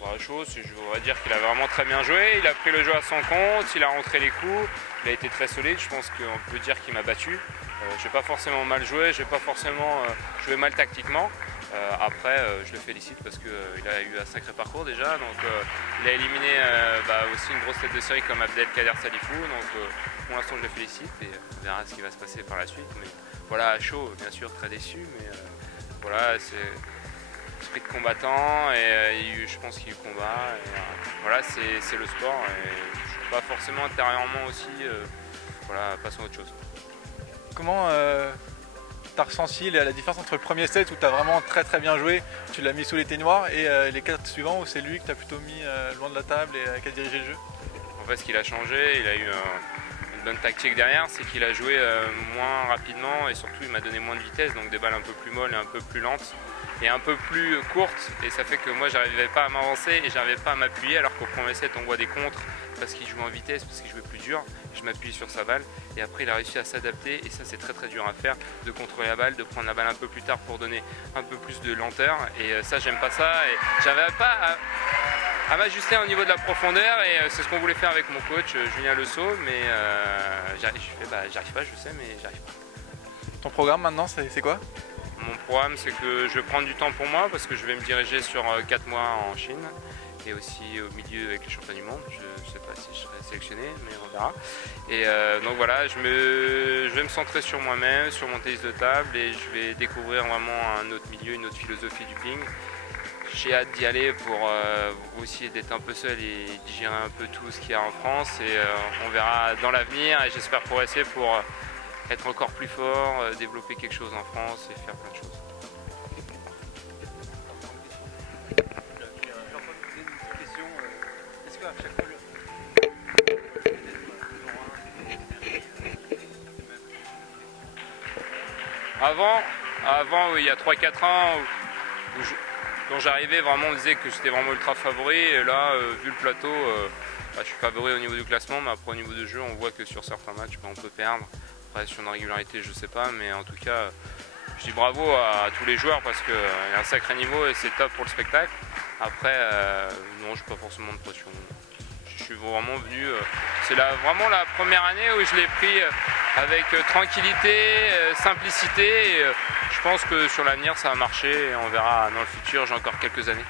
Bon, chaud, on va dire qu'il a vraiment très bien joué, il a pris le jeu à son compte, il a rentré les coups, il a été très solide, je pense qu'on peut dire qu'il m'a battu. Je n'ai pas forcément mal joué, je n'ai pas forcément joué mal tactiquement. Après, je le félicite parce qu'il a eu un sacré parcours déjà. Donc, il a éliminé aussi une grosse tête de série comme Abdelkader Salifou. Donc, pour l'instant, je le félicite et on verra ce qui va se passer par la suite. Mais voilà, à chaud, bien sûr, très déçu. Mais voilà, c'est esprit de combattant et je pense qu'il y a eu combat. Voilà, c'est le sport. Et je ne suis pas forcément intérieurement aussi. Voilà, passons à autre chose. Comment tu as ressenti la différence entre le premier set où tu as vraiment très bien joué, tu l'as mis sous les ténoirs, et les 4 suivants où c'est lui que tu as plutôt mis loin de la table et qui a dirigé le jeu? En fait, ce qu'il a changé, il a eu une bonne tactique derrière, c'est qu'il a joué moins rapidement et surtout il m'a donné moins de vitesse, donc des balles un peu plus molles et un peu plus lentes et un peu plus courtes, et ça fait que moi j'arrivais pas à m'avancer et j'arrivais pas à m'appuyer, alors qu'au premier set on voit des contres parce qu'il jouait en vitesse, parce qu'il jouait plus dur, je m'appuie sur sa balle et après il a réussi à s'adapter, et ça c'est très dur à faire, de contrôler la balle, de prendre la balle un peu plus tard pour donner un peu plus de lenteur, et ça j'aime pas ça, et j'avais pas à m'ajuster au niveau de la profondeur, et c'est ce qu'on voulait faire avec mon coach Julien Lesaut, mais j'arrive pas, je sais, mais j'arrive pas. Ton programme maintenant c'est quoi? Mon programme, c'est que je vais prendre du temps pour moi parce que je vais me diriger sur 4 mois en Chine et aussi au milieu avec les championnats du monde. Je ne sais pas si je serai sélectionné, mais on verra. Et donc voilà, je vais me centrer sur moi-même, sur mon tennis de table, et je vais découvrir vraiment un autre milieu, une autre philosophie du ping. J'ai hâte d'y aller pour aussi d'être un peu seul et digérer un peu tout ce qu'il y a en France, et on verra dans l'avenir, et j'espère progresser pour être encore plus fort, développer quelque chose en France et faire plein de choses. Avant oui, il y a 3-4 ans, quand j'arrivais, vraiment on disait que j'étais vraiment ultra favori, et là, vu le plateau, je suis favori au niveau du classement, mais après au niveau du jeu, on voit que sur certains matchs, on peut perdre. Après, sur une régularité, je sais pas, mais en tout cas, je dis bravo à tous les joueurs parce qu'il y a un sacré niveau et c'est top pour le spectacle. Après, non, je n'ai pas forcément de pression. Je suis vraiment venu, c'est vraiment la première année où je l'ai pris avec tranquillité, simplicité, et je pense que sur l'avenir ça va marcher et on verra dans le futur, j'ai encore quelques années.